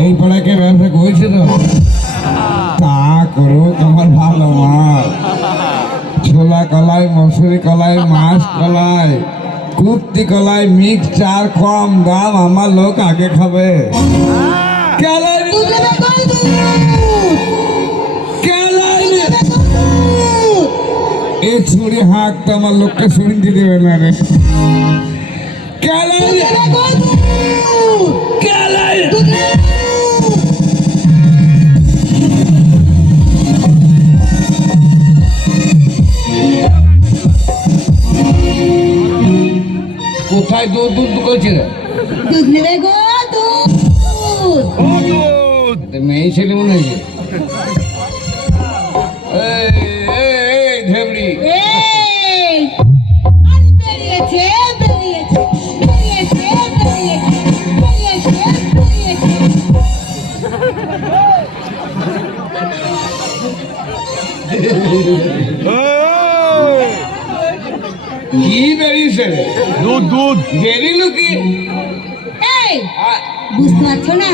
এই পড়াকে ব্যবসা করেছে তো? তা করো তোমার ভালো মাল ছোলা কলাই মসুরি কলাই মাছ কলাই কুর্তি কলাই মিক্সচার কম দাম আমার লোক আগে খাবে। কালাই এ ছুরি হাঁক তো আমার লোককে শুনতে দেবে না রে। কালাই কালাই কোথায় দুধ দুধ করছে রে? দুধ নেবে গো দুধ। মেয়ে ছেলে মনে হয়েছে কি বেরিয়েছে? দুধ দুধ। বেরিল কি? এই বুঝতে পারছ না?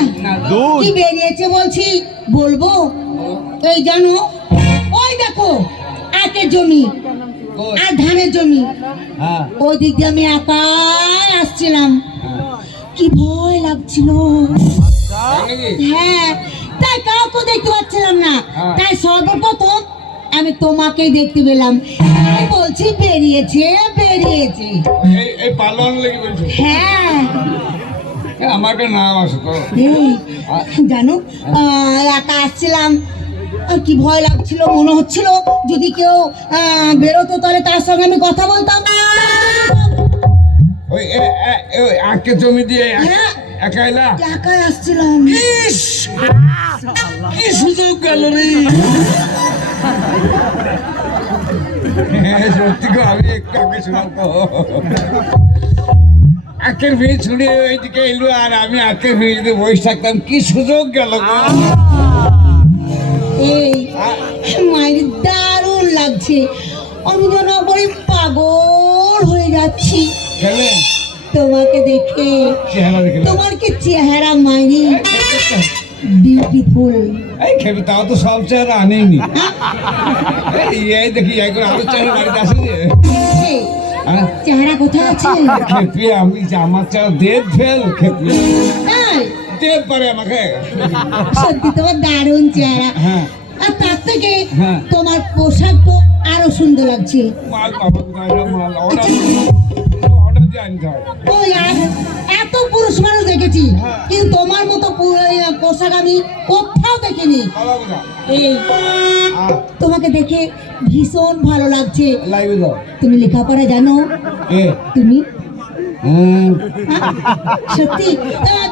দুধ। কি বেরিয়েছে বলছি? বলব? এই জানো ওই দেখো আখের জমি আর ধানের জমি। হ্যাঁ। ওই দিক দিয়ে আমি একাই আসছিলাম। কি ভয় লাগছিল। হ্যাঁ তাই কাউকে দেখতে পাচ্ছিলাম না। হ্যাঁ। তাই সর্বপ্রথম আমি তোমাকেই দেখতে পেলাম। বলছি বেরিয়েছে বেরিয়েছে। এই এই পালন লেগে বলছো? হ্যাঁ। আমার একটা নাম আছে তো। জানো আহ, একা আসছিলাম। আর কি ভয় লাগছিল মনে হচ্ছিল যদি কেউ বেরোতো তাহলে তার সঙ্গে আমি কথা বলতাম ওই জমি দিয়ে হ্যাঁ। একাই আসছিলাম। ইস! কি সুযোগ গেল রে। সত্যি আমি একটু আগে ছিলাম আখের ভিড় ছুড়ে ওইদিকে এলো আর আমি আখের ভিড়ে বসে থাকতাম। কি সুযোগ গেল এই মায়ের দারুণ লাগছে। আমি যেন বই পাগল হয়ে যাচ্ছি। তোমাকে দেখে দেখে তোমার কি চেহারা মাইরি? বিউটিফুল এই খেপে তাও তো সব চেহারা আনেনি এই এই দেখি এই করে আরও চেহারা বাড়িতে আসে যে। হ্যাঁ? চেহারা কোথায় আছে? খেপে আমি যে আমার চেহারা দেব ফেল খেপে। এই, দেব পারে আমাকে। সত্যি তোমার দারুণ চেহারা। হ্যাঁ। আর তার থেকে হ্যাঁ। তোমার পোশাক তো আরও সুন্দর লাগছে। মাল পাবো মাল। এত পুরুষ মানুষ দেখেছি। কিন্তু তোমার মতো পোশাক আমি কোথাও দেখিনি। এই তোমাকে দেখে ভীষণ ভালো লাগছে। তুমি লেখাপড়া জানো? তুমি? হ্যাঁ? সত্যি?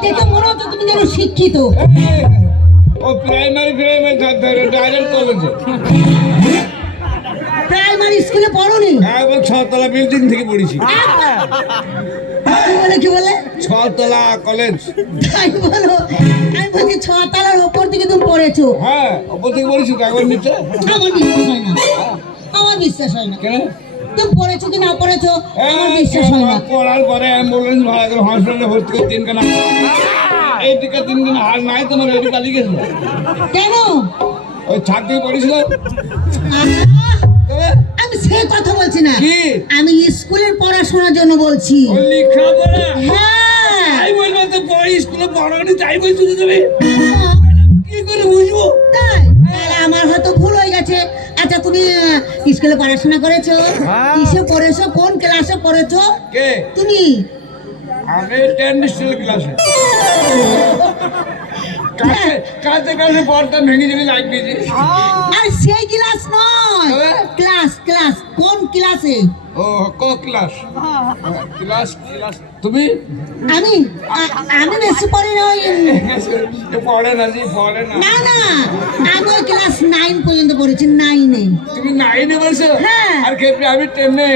দেখে মনে হচ্ছে তুমি যেন শিক্ষিত। ও প্রাইমারি প্রাইমারি ডাইরেক্ট কলেজে প্রাইমারি স্কুলে পড়োনি? একবার ছতলা বিল্ডিং থেকে পড়েছি। কি বলে কি বলে ছতলা কলেজ তাই বলো। আমি বলছি ছ ওপর থেকে তুমি পড়েছো। হ্যাঁ ওপর থেকে পড়েছি তো একবার নিচে। আমার বিশ্বাস হয় না। আমার বিশ্বাস হয় না। কেন? তুমি পড়েছো কি না পড়েছো আমার বিশ্বাস হয় না। পড়ার পরে অ্যাম্বুলেন্স ভাড়া করে হসপিটালে ভর্তি করে তিন কেনা এইদিকে তিন দিন হার নাই তোমার কেন? ওই ছাদ পড়েছিল। আমি সে কথা বলছি না। আমি স্কুলের পড়াশোনার জন্য বলছি। হ্যাঁ। তাই বলব তো পড়ে স্কুলে পড়ানি তাই বলছো তুমি? হ্যাঁ, কি করে বুঝব? তাই? আমার হয়তো ভুল হয়ে গেছে। আচ্ছা তুমি স্কুলে পড়াশোনা করেছ? কিসে পড়েছো? কোন ক্লাসে পড়েছো? তুমি? আমি টেন ডিস্ট্রিক্ট ক্লাসে কাছে কাছে কাছে পড়তাম ভেঙে যাবে লাইট পেয়েছি ক্লাসে? ও ক ক্লাস? Class class. তুমি? আমি? আমি বেশি পড়ি না ওই পড়ে না জি পড়ে না। না না। আমি ক্লাস নাইন পর্যন্ত পড়েছি নাইনে তুমি নাইনে বলছো হ্যাঁ। আর ক্ষেত্রে আমি টেনে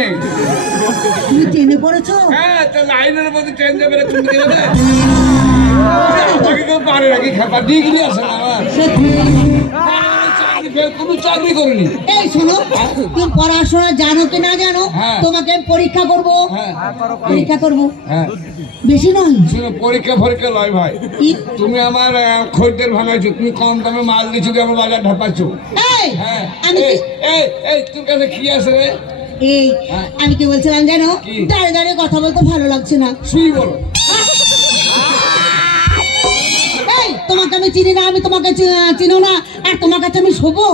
তুমি টেনে পড়েছো? হ্যাঁ তো লাইনের মধ্যে ট্রেন যাবে তুমি দেবে না। আমাকে কেউ পারে নাকি খাবার ডিগ্রি আছে না আমার। কোনো চাকরি করিনি। এই শোনো তুমি পড়াশোনা জানো কি না জানো? হ্যাঁ। তোমাকে আমি পরীক্ষা করব। হ্যাঁ। পরীক্ষা করব। হ্যাঁ। বেশি নয়। শুনো পরীক্ষা ফরীক্ষা লয় ভাই। কি? তুমি আমার খদ্দের ভাঙাইছো। তুমি কম দামে মাল দিচ্ছ তুমি আমার বাজার ঢাপাচ্ছ হ্যাঁ। আমি এই কি- এই এই তোর কাছে কি আছে রে? এই হ্যাঁ। আমি কি বলছিলাম জানো? দাঁড়িয়ে দাঁড়িয়ে কথা বলতে ভালো লাগছে না। শুই বলো তোমাকে আমি চিনি না আমি তোমাকে চিনো না আর তোমার কাছে আমি শোবো।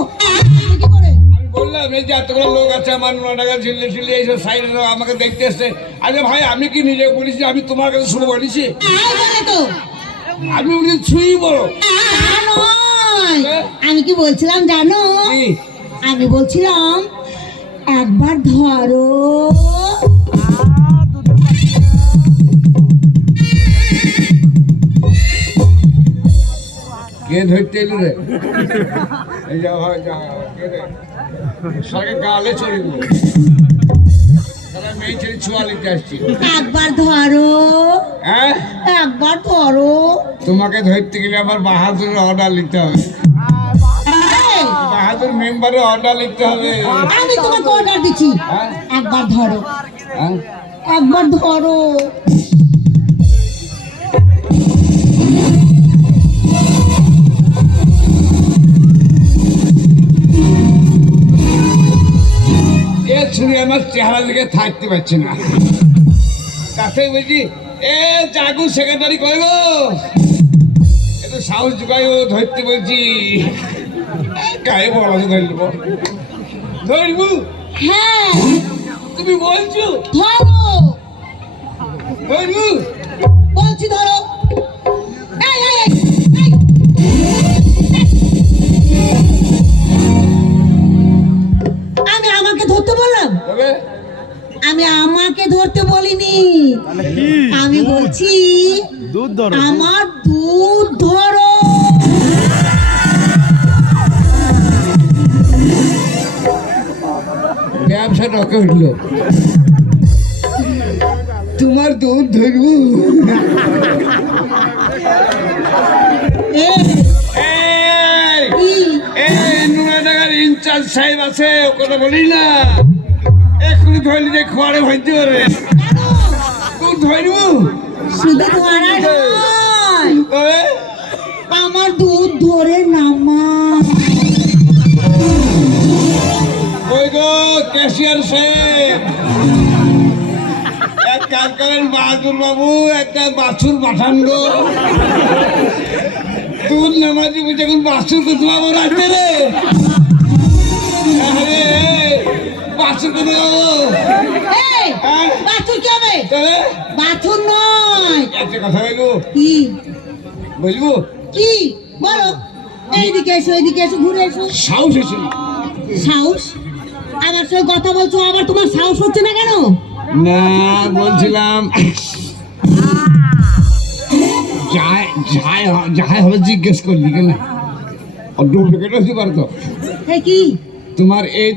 কি করে আমি বললাম এই যে এতগুলো লোক আছে আমার ন টাকা ঝিল্লি ঝিল্লি এইসব সাইডে আমাকে দেখতে এসছে। আরে ভাই আমি কি নিজে বলেছি আমি তোমার কাছে বলেছি? আমি বলেছি ছুঁই বলো। তা আমি কি বলছিলাম জানো? আমি বলছিলাম একবার ধরো। কে ধরতে এলি রে? এই যা ভাই যা কে রে? সরকে গালে চড়ে দিল। তারা মেয়ে ছেলে ছোঁয়া লিখতে আসছি একবার ধরো। হ্যাঁ? একবার ধরো। তোমাকে ধরতে গেলে আবার বাহাদুরের অর্ডার লিখতে হবে। বাহাদুর মেম্বারের অর্ডার লিখতে হবে। আমি তোমাকে অর্ডার দিচ্ছি। হ্যাঁ? একবার ধরো। হ্যাঁ? একবার ধরো। এ আমার চেহারা দিকে থাকতে পারছি না। তাতে বলছি এ জাগু সেক্রেটারি কই গো? একটু সাহস জোগাই ও ধরতে বলছি। গায়ে বলা আছে ধরে নেব হ্যাঁ। তুমি বলছো? ধরো ধরবু? বলছি ধরো। বললাম? আমি আমাকে ধরতে বলিনি। আমি বলছি আমার দুধ ধরো। ব্যবসা রকে উঠল তোমার দুধ ধরবু। ইনচার্জ সাহেব আছে ও কথা বলি না। এক্ষুনি ধরলি যে খোয়ারে ভাইতে পারে। কেন? ধরবু? শুধু ধরা আমার দুধ ধরে নামা। ওই গো ক্যাশিয়ার সাহেব। এক কাজ করেন বাহাদুর বাবু একটা বাছুর পাঠান গো। তুই নামাজি বুঝে এখন বাছুর কে তোমার রাখবে রে। বাছুর কে দেবো হ্যাঁ? বাছুর কি হবে? বাছুর নয়। একটা কথা বলব? কি? বলব? কি? বলো। এইদিকে এসো এইদিকে এসো ঘুরে এসো। সাহস হয়েছে সাহস? আমার সঙ্গে কথা বলছো আবার তোমার সাহস হচ্ছে না কেন? না বলছিলাম। যাই যাই হ- যাই হবে জিজ্ঞেস করলি কেন? ডুপ্লিকেট হতে পারতো। কি? তোমার এই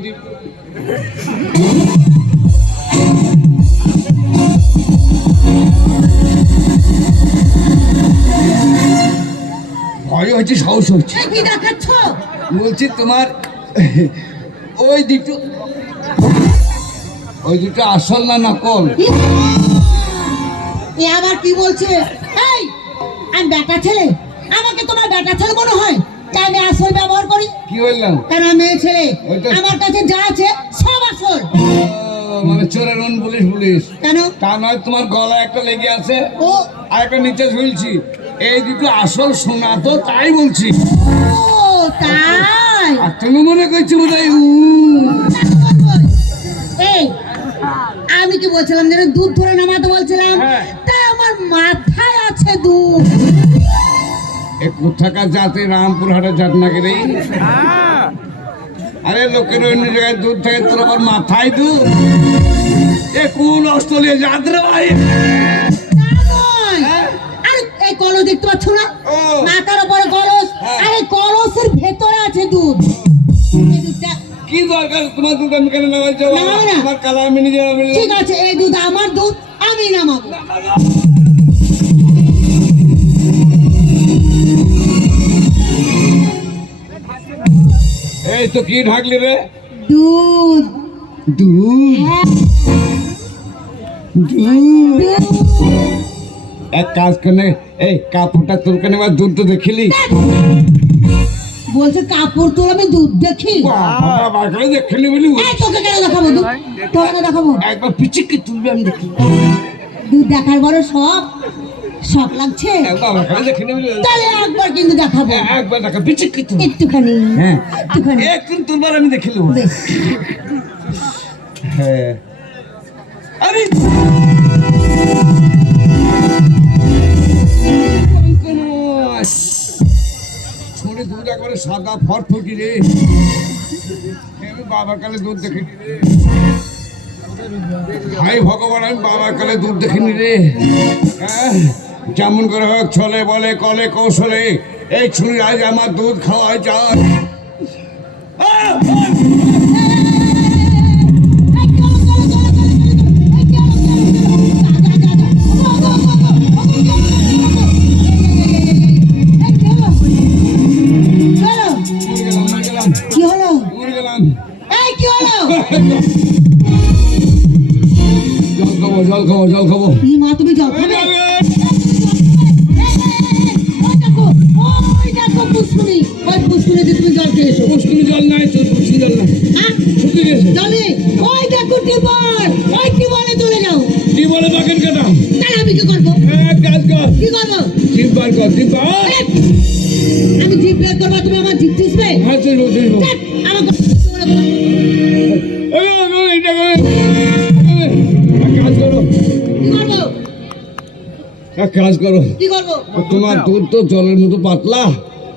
ভয় হচ্ছে সাহস হচ্ছে। কি দেখাচ্ছ? বলছি তোমার ওই দুটো ওই দুটো আসল না নকল? এ আবার কি বলছে? এই আমি বেটা ছেলে। আমাকে তোমার বেটা ছেলে মনে হয়? তাই আমি আসল ব্যবহার করি। কি বললাম? আমি মেয়ে ছেলে আমার কাছে যা আছে সব আসল। ও, মানে চোরের মন পুলিশ পুলিশ কেন? তা নয় তোমার গলায় একটা লেগে আছে। ও। আর একটা নিচে ঝুলছি। এই দুটো আসল সোনা তো তাই বলছি। ও তাই? আর তুমি মনে করছ বোধ হয় এই আমি কি বলছিলাম যেন? দুধ ধরে নামাতে বলছিলাম? হ্যাঁ। তাই আমার মাথায় আছে দুধ। এ কোথাকার জাতে? রামপুর হাটের জাত নাকি রে আরে লোকের অন্য জায়গায় দুধ থাকে তোর আবার মাথায় দুধ? এ কোন অস্ট্রেলিয়া জাত রে ভাই? তা এই কলস দেখতে পাচ্ছ না। মাথার উপরে কলস। হ্যাঁ। আর কলসের ভেতরে আছে দুধ। কি দরকার? তোমার দুধ আমি কেন নামাই? যাব আমার কালা আমি নিজে ঠিক আছে এই দুধ আমার দুধ আমি নামাবো। তো কি ঢাকলি রে? দুধ। দুধ? হ্যাঁ। এক কাজ করে এই কাপড়টা তোর কেন আমার দুধ তো দেখিলি? বলছে কাপড় তোর আমি দুধ দেখি। বাবা, দেখিলি বলি। তোকে কেন দেখাবো দুধ? তোকে দেখাবো? একবার পিচিকে তুলবি আমি দেখি। দুধ দেখার বড় শখ। শখ লাগছে? বলি তাহলে একবার কিন্তু দেখাবো। একবার দেখা পিচিকে তুল একটুখানি হ্যাঁ একটুখানি। একদিন তুলবার আমি দেখিলি বেশ। হ্যাঁ। আরে! ছোড়ে দুধ একবারে সাদা ফটফটি রে। আমি বাবার কালে দুধ দেখিনি রে। হাই ভগবান আমি বাবার কালে দুধ দেখিনি রে। হ্যাঁ। যেমন করে হোক ছলে বলে কলে কৌশলে এই ছুরি আজ আমার দুধ খাওয়া যায়। করব জিপ বার কর জিপ বার আমি জিপ বের করব তুমি আমার জিপ টিসবে হ্যাঁ আমার কাজ করো। কি করব? এক কাজ করো। কি করব? তোমার দুধ তো জলের মতো পাতলা।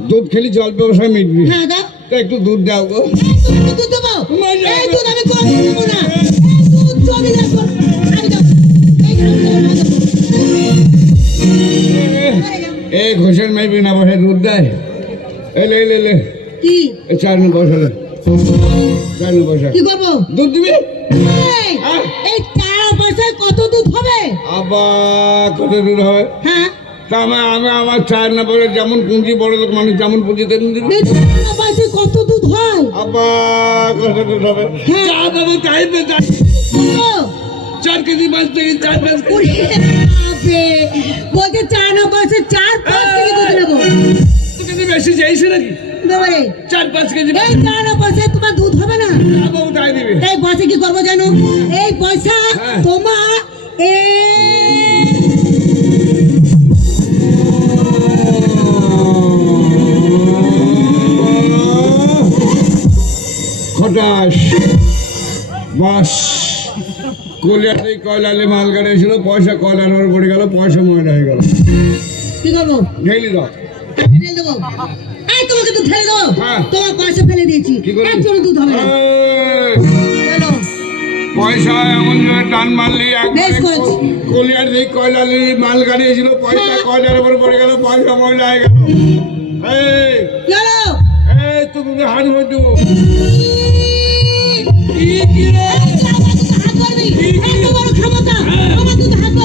দুধ খেলি জল ব্যবসায় মিটবি। হ্যাঁ দাও। তা একটু দুধ দাও গো। দুধ দুধ দেবো। এই দুধ আমি করে দেবো না। দুধ চলে যাব আমি যাব। এই এই ঘোষের মেয়ে না বসে দুধ দেয়। এলে এলে এলে কি? চার নম্বর বসে চার নম্বর বসে কি করব? দুধ দিবি? এই, টাকা পয়সায় কত দুধ হবে? আবার কত দুধ হবে? হ্যাঁ। তা আমি আমি আমার চার নম্বরে যেমন পুঁজি বড় লোক মানুষ যেমন পুঁজি তেমন কত দুধ হয়? আবার কত দূর হবে? হ্যাঁ। চা দেবো চাইবে চাই। চার কেজি পাঁচ থেকে চার পাঁচ কেজি বাপরে, বলছে চা না পয়সা চার পাঁচ কেজি দুধ নেব। কেজি বেশি চাইছে নাকি? চার পাঁচ কেজি এই চা না পয়সায় তোমার দুধ হবে না? বাবু তাই দিবি। এই পয়সা কি করব জানো? এই পয়সা হ্যাঁ। তোমার এ খটাস বাস। কলিয়াতে কয়লালে মাল গাড়ি ছিল পয়সা কয়লার ওপর পড়ে গেল পয়সা ময়লা হয়ে গেল। কি করব? ঢেলি দাও। ফেলে দেবো? এই তোমাকে দুধ দেবো। হ্যাঁ। তোমার পয়সা ফেলে দিয়েছি। একজন দুধ হবে না। পয়সা এমন ভাবে টান মারলি। কলিয়ার দিক কয়লালি মাল গাড়ি ছিল পয়সা হ্যাঁ। কয়লার উপর পড়ে গেল পয়সা ময়লা হয়ে গেল। এই। তুমি হাত হয়ে দেবো কি কি রে? এত বড় ক্ষমতা। দুধে হাত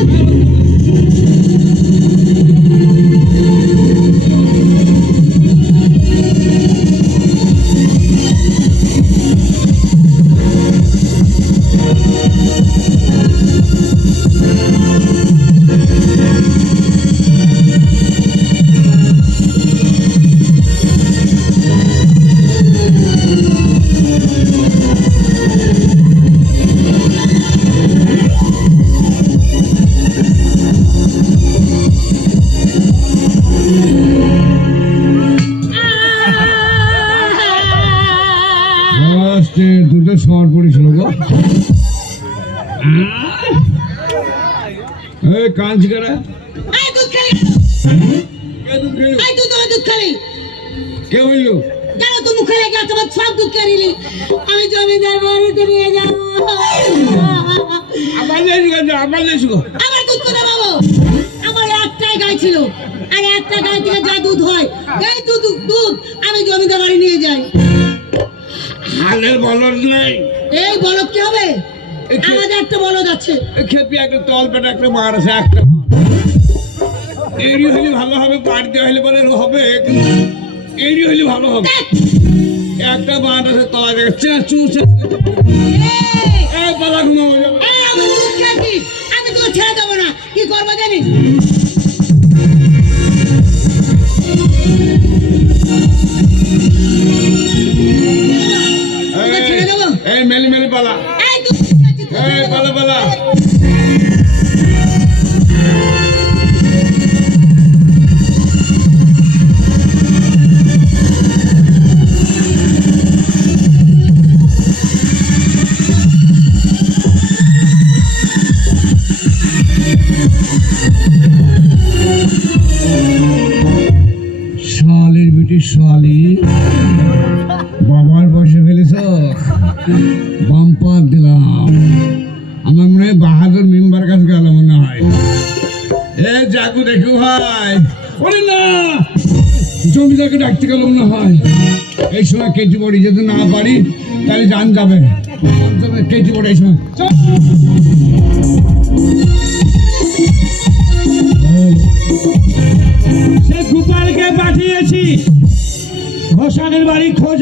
লাস্টে শহর পড়েছিল গো। এই কাঁচ কেরা কে বলল? কেন তুই মুখে রেখে তোমার সব দুধ খাইলি আমি জমিদার বাড়িতে নিয়ে যাব। আমার দুধ করে বাবু আমার একটাই গাই ছিল। আর একটা গাই থেকে যা দুধ হয় এই দুধ দুধ আমি জমিদার বাড়ি নিয়ে যাই। হালের বলর নেই। এই বলদ কি হবে? আমাদের একটা বলদ আছে। খেপি একটা তল পেটে একটা মার আছে একটা এরি হলে ভালো হবে বাড়িতে হলে বলে হবে এরি হলে ভালো হবে। একটা বাঁধ আছে তলা থেকে চেঁচু চেঁচু এই, এই পালা ঘুমাবো যাবে। এই, আমি তোকে ছেড়ে দেবো না। কি করব জানিস? পালা এই। পালা পালা বাম্পার দিলাম। আমার মনে হয় বাহাদুর মেম্বার কাছে গেল মনে হয়। এ জাকু দেখু ভাই। ওরে না! জমিদারকে ডাকতে গেল মনে হয়। এই সময় কেটি বড়ি যদি না পারি, তাহলে জান যাবে। কেটি বড়ি এই সময়। সে গোপালকে পাঠিয়েছি। ঘোষানের বাড়ি খোঁজ